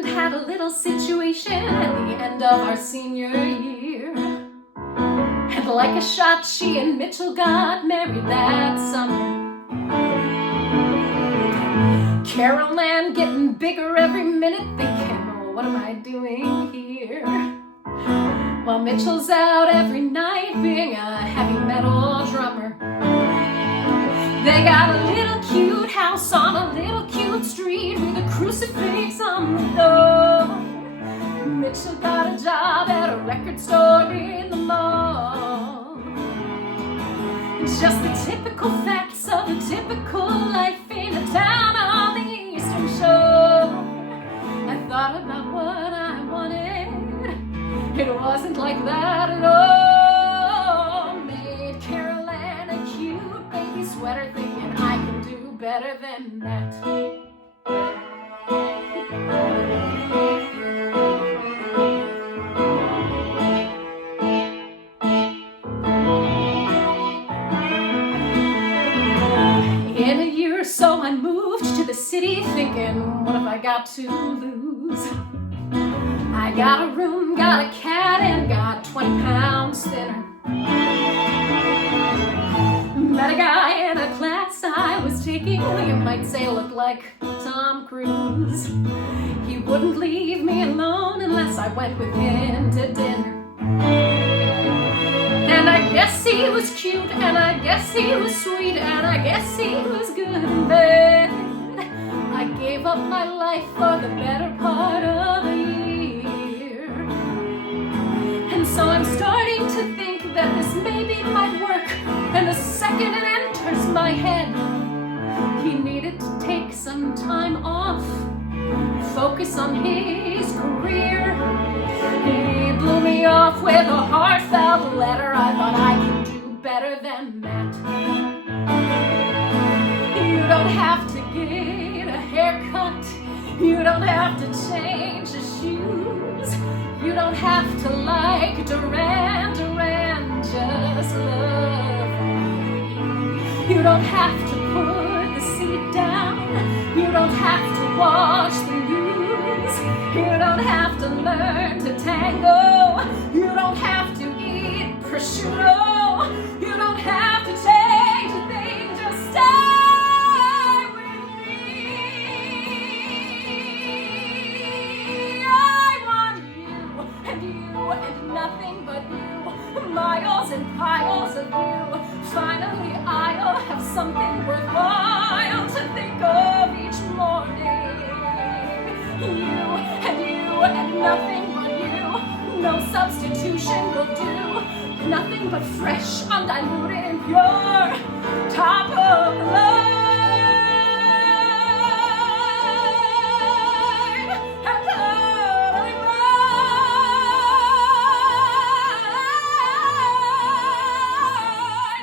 friend had a little situation at the end of our senior year. And like a shot, she and Mitchell got married that summer. Carol Ann getting bigger every minute, thinking, oh, what am I doing here? While Mitchell's out every night being a heavy metal drummer. They got a little cute house on a little cute street with a crucifix on the door. Mitchell got a job at a record store in the mall. It's just the typical facts of a typical life in a town on the Eastern Shore. I thought about what I wanted. It wasn't like that at all. Made Carol Ann a cute baby sweater, thinking I can do better than that. In a year or so I moved to the city thinking, what have I got to lose? I got a room, got a cat, and got 20 pounds thinner. Met a guy in a class I was taking, you might say looked like Tom Cruise. He wouldn't leave me alone unless I went with him to dinner. And I guess he was cute, and I guess he was sweet, and I guess he was good in bed. I gave up my life for the better part of a year. And so I'm starting to think that this maybe might work. And the second it enters my head, he needed to take some time off, focus on his career. He blew me off with a heartfelt letter. I thought I could do better than that. You don't have to get a haircut. You don't have to change your shoes. You don't have to like Duran Duran, just love me. You don't have to put the seat down. You don't have to watch the news. You don't have to learn to tango. You don't have to eat prosciutto. You don't have to change a thing, just stay with me. I want you and nothing but you. Miles and piles of you. Finally I'll have something worthwhile to think of each morning. You and nothing but you. No substitution will do. Nothing but fresh, undiluted and pure. Top of the line. And totally mine.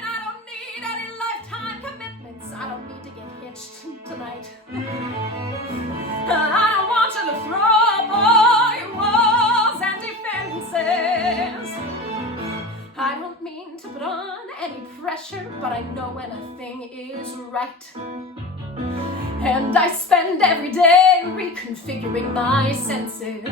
I don't need any lifetime commitments. I don't need to get hitched tonight. I don't want you to throw up all your walls and defenses. I don't mean to put on any pressure, but I know when a thing is right. And I spend every day reconfiguring my senses.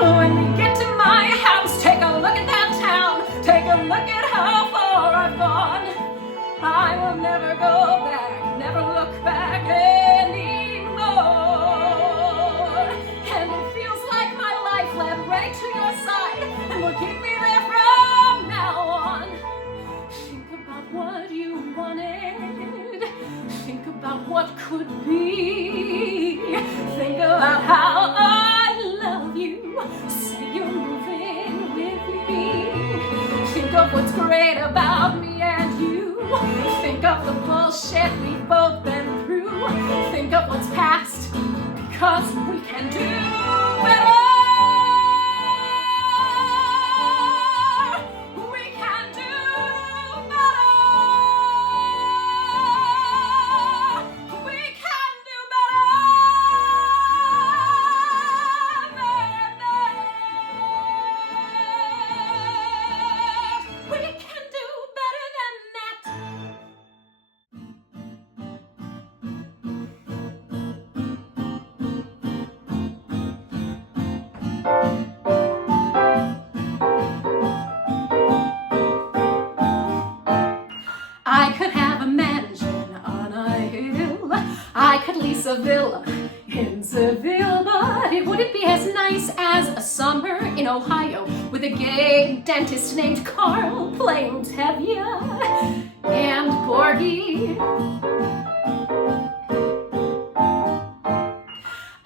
When we get to my house, take a look at that town. Take a look at how far I've gone. I will never go back, never look back anymore. And it feels like my life led right to your side and will keep me there from now on. Think about what you wanted. Think about what could be. Think about how I love you. Say you're moving with me. Think of what's great about me and you. Think of the bullshit we've both been through. Think of what's past, because we can do better. We can do better. We can do better. We can do better than that. Seville, in Seville, but it wouldn't be as nice as a summer in Ohio with a gay dentist named Carl playing Tevye and Porgy.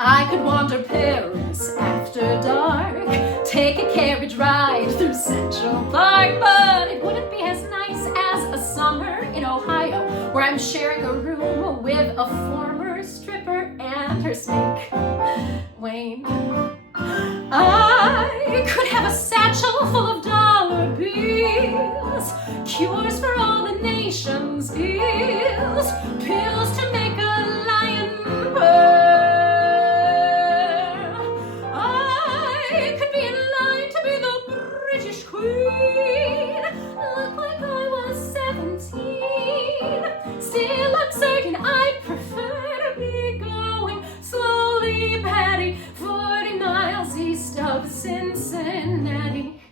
I could wander Paris after dark, take a carriage ride through Central Park, but it wouldn't be as nice as a summer in Ohio where I'm sharing a room with a former stripper and her snake, Wayne. I could have a satchel full of dollar bills, cures for all the nation's ills, pills to make a lion purr. I could be in line to be the British Queen, look like I was 17, still uncertain I'd prefer to be going slowly, Patty, 40 miles east of Cincinnati.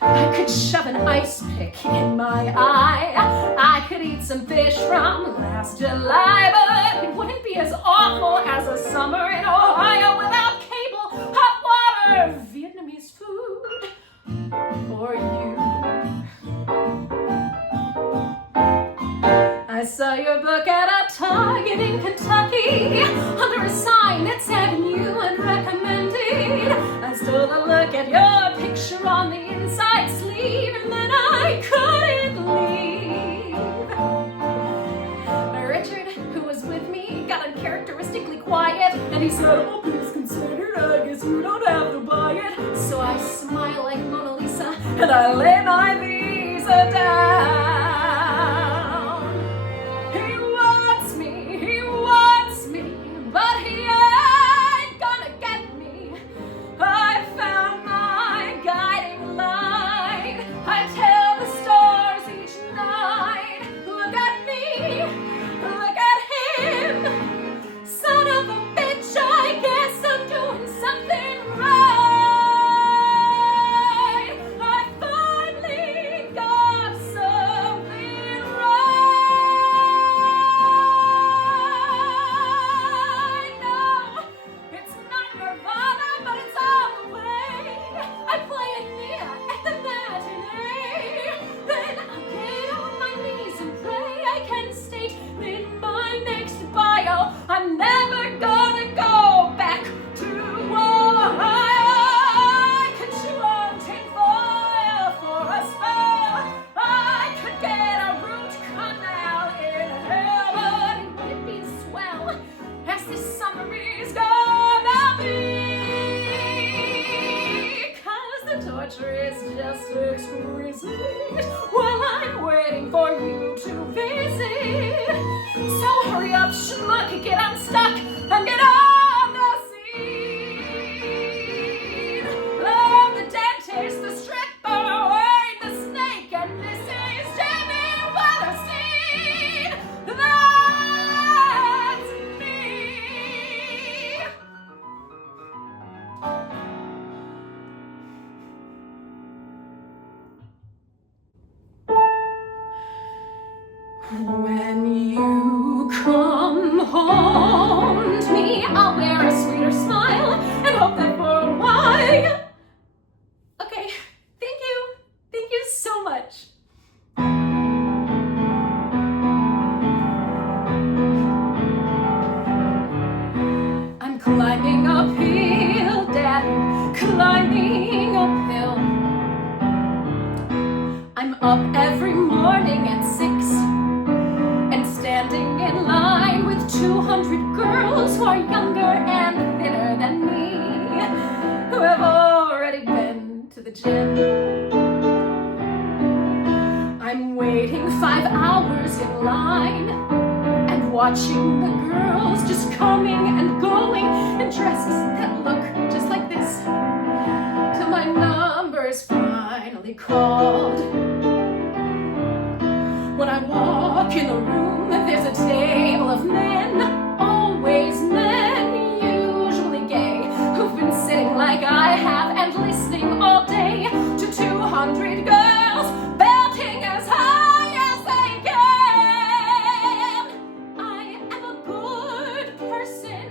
I could shove an ice pick in my eye, I could eat some fish from last July, but it wouldn't be as awful as a summer in Ohio without cable, hot water, Vietnamese food, or you. I saw your book at a Target in Kentucky under a sign that said new and recommended. I stole a look at your picture on the inside sleeve and then I couldn't leave. Richard, who was with me, got uncharacteristically quiet and he said, "Oh, please consider, I guess you don't have to buy it." So I smile like Mona Lisa and I lay my visa down. He wants me, but he ain't gonna get me. I found my guiding line. I tell the stars each night, look at me, look at him. Son of a bitch, I guess I'm doing something right. I finally got something right. No, it's not Nirvana, but it's all the way. I play Ania at the matinee. Then I get on my knees and pray I can state in my next bio I'm never gonna go back to Ohio. I could chew on tinfoil for a spell. I could get a root canal in hell, but it wouldn't be as swell as this summer is gonna be. 'Cause the torture is just exquisite while I'm waiting for you to visit. So hurry up, schmuck, get unstuck and get on the scene. Love the dentist, the stripper, Wayne the snake, and this is Jimmy Waterstein. That's me. When you come home to me, I'll wear a sweeter smile and hope that for a while. Okay, thank you so much. I'm climbing uphill, Daddy, climbing uphill. I'm up every morning at 6 and standing in line with 200 girls who are younger and thinner than me, who have already been to the gym. I'm waiting 5 hours in line and watching the girls just coming and going in dresses that look just like this, till my number is finally called. When I walk in the room, there's a table of men, always men, usually gay, who've been sitting like I have and listening all day to 200 girls belting as high as they can. I am a good person.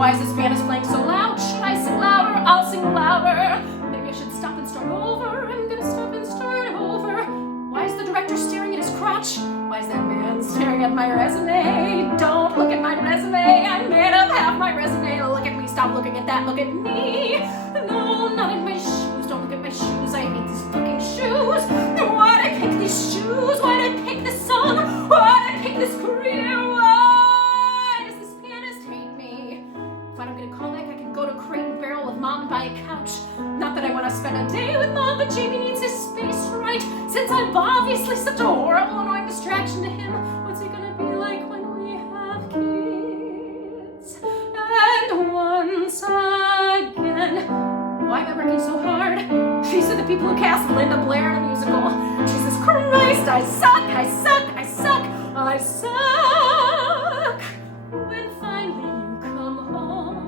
Why is this band is playing so loud? Should I sing louder? I'll sing louder. Maybe I should stop and start over. I'm gonna stop and start over. Why is the director staring at his crotch? Why is that man staring at my resume? Don't look at my resume. I made up half my resume. Look at me. Stop looking at that. Look at me. No, not at my shoes. Don't look at my shoes. I hate these fucking shoes. Why'd I pick these shoes? Why'd I pick this song? Why'd I pick this career? Why does this pianist hate me? If I don't get a callback, I can go to Crate and Barrel with Mom and buy a couch. Not that I want to spend a day with Mom, but Jamie needs his space right. Since I'm obviously such a horrible, annoying distraction to him, what's he gonna be like when we have kids? And once again, why am I working so hard? These are the people who cast Linda Blair in a musical. Jesus Christ, I suck, I suck, I suck, I suck. When finally you come home.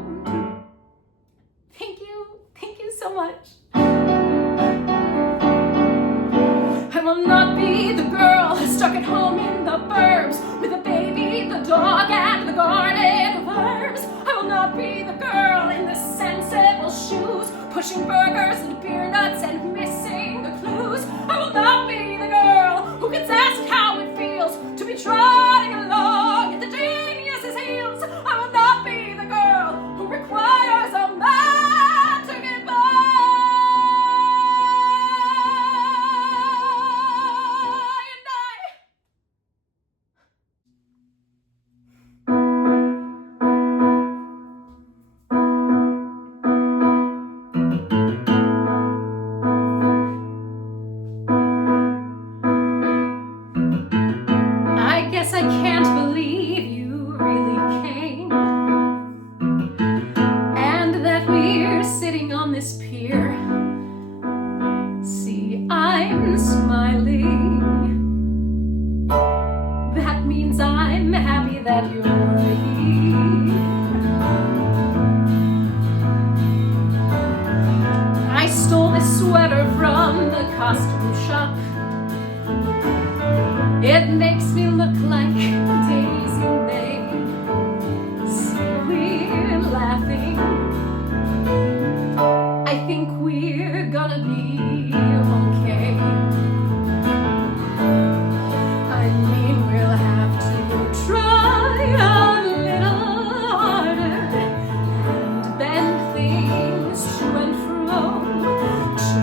Thank you so much. I will not be the girl stuck at home in the burbs with the baby, the dog, and the garden of herbs. I will not be the girl in the sensible shoes, pushing burgers and beer nuts and missing the clues. I will not be the girl who gets asked how it feels to be trotting along at the genius's heels. I will not be the girl who requires a man to get by. I guess I can't believe you really came, and that we're sitting on this pier. See, I'm smiling. That means I'm happy that you're here. I stole this sweater from the costume shop. It makes me look like Daisy May. See, we're laughing. I think we're gonna be okay. I mean, we'll have to try a little harder and bend things to and fro to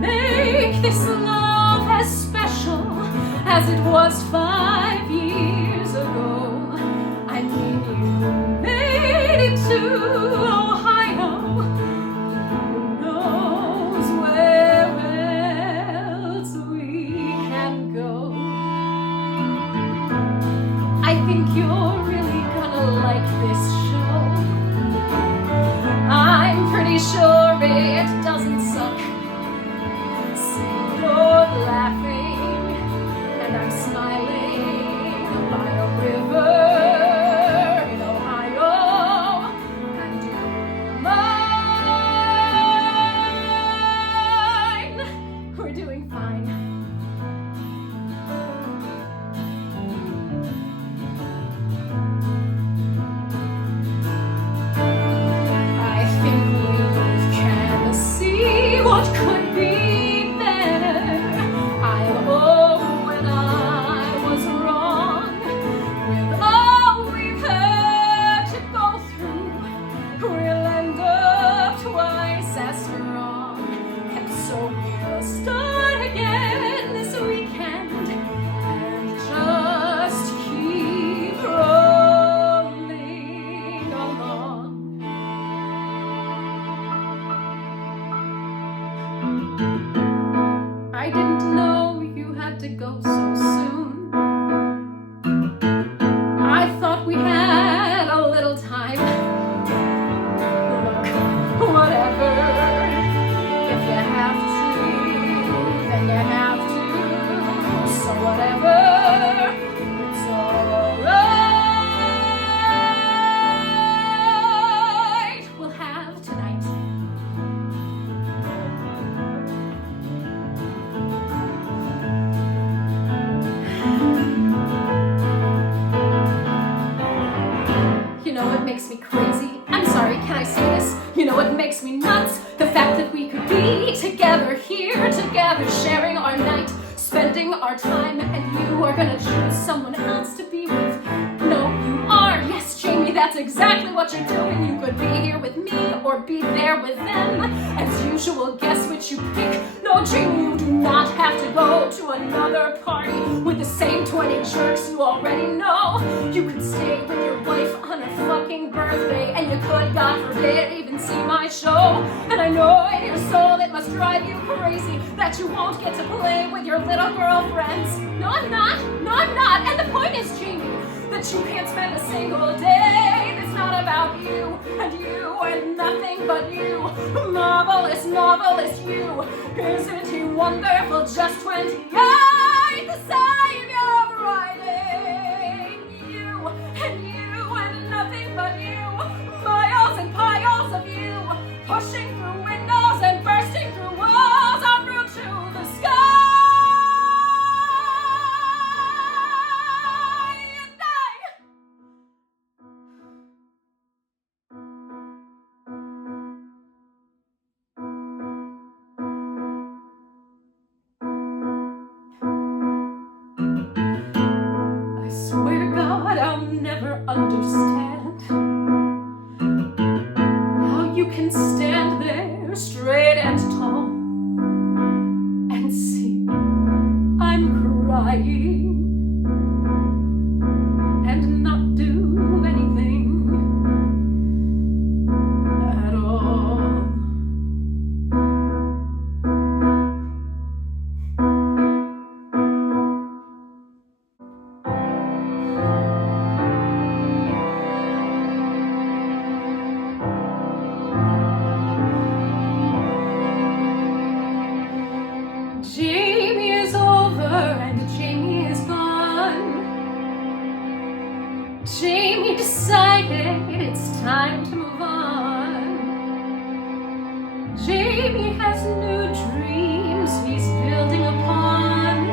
make this love as special as it was 5 years ago. I mean, you made it to Ohio. Who knows where else we can go? I think you're really gonna like this show. I'm pretty sure it doesn't suck. See, you're laughing and I'm smiling by a river in Ohio, and you're mine. We're doing fine. I think we both can see what could be better. I'll own when I was wrong. With all we've had to go through, we'll end up twice as strong. And so we'll start again this weekend and just keep rolling along. I didn't know you had to go so soon. I thought we had a little time. Look, whatever. If you have to, then you have to. So whatever. It's alright. We'll have tonight. makes me nuts. The fact that we could be together here, together sharing our night, spending our time, and you are gonna choose someone else to be with. No, you are. Yes, Jamie, that's exactly what you're doing. You could be here with me or be there with them. As usual, guess which you pick. No, Jamie, you do not have to go to another party with the same 20 jerks you already know. You could stay with your wife on her fucking birthday, and you could, God forbid, even see my show. And I know in your soul it must drive you crazy that you won't get to play with your little girlfriends. No, I'm not. No, I'm not. And the point is, Jamie, that you can't spend a single day that's not about you and nothing but you. Marvelous, marvelous you. Isn't he wonderful? Just 28, the savior of writing. You and nothing but you. Miles and piles of you, pushing through windows and bursting through walls en route to the sky. I swear to God, I'll never understand how you can stand there straight and tall and see I'm crying and not do anything at all. Jamie is over and Jamie is gone. Jamie decided it's time to move on. Jamie has new dreams he's building upon,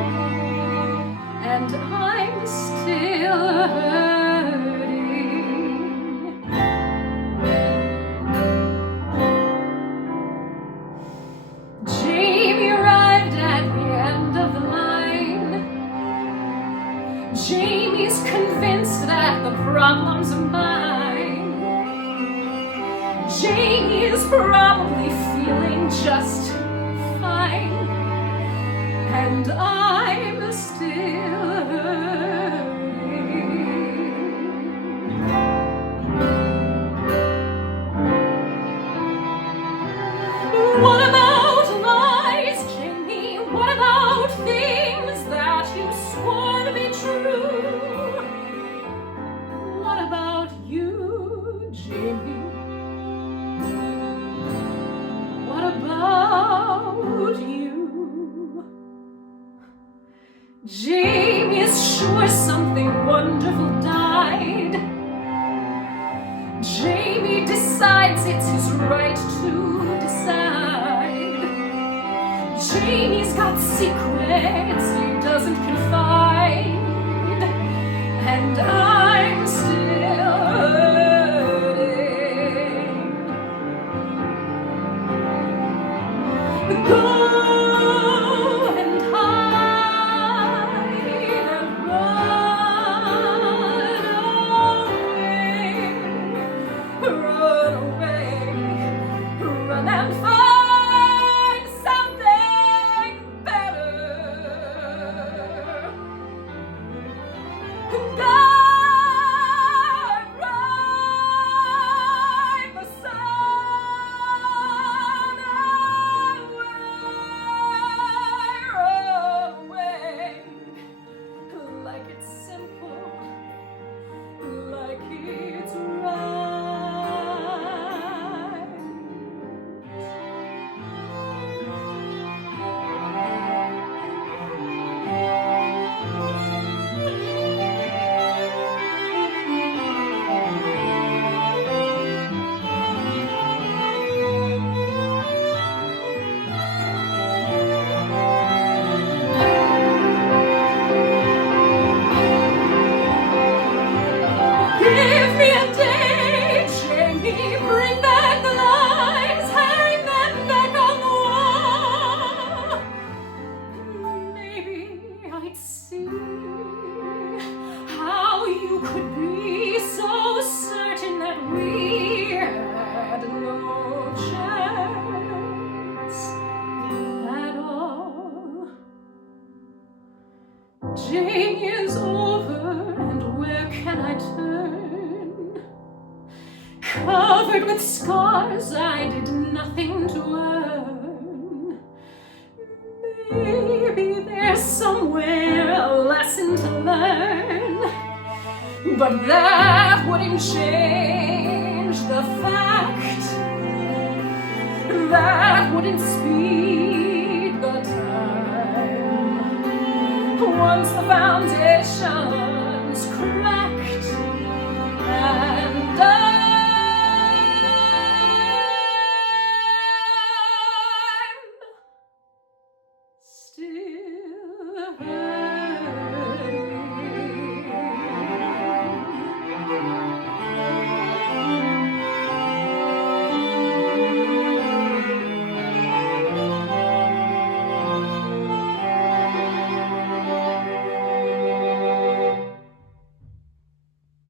and I'm still hurting. Jamie arrived at the end of the line. Jamie's convinced that the problem's mine. Jamie is probably feeling just fine, and I'm still hurting. What about lies, Jamie? What about things that you swore to be true? What about you, Jamie? What about you? Jamie is sure something wonderful died. Jamie decides it's his right to decide. Jamie's got secrets he doesn't confide, and I'm still hurting. Go and hide and run away, run and find something better. Ride the sun away, like it's simple, like it's right. you could be so certain that we had no chance at all. Jane is over, and where can I turn? Covered with scars I did nothing to earn. Maybe there's somewhere a lesson to learn, but that wouldn't change the fact, that wouldn't speed the time. Once the foundation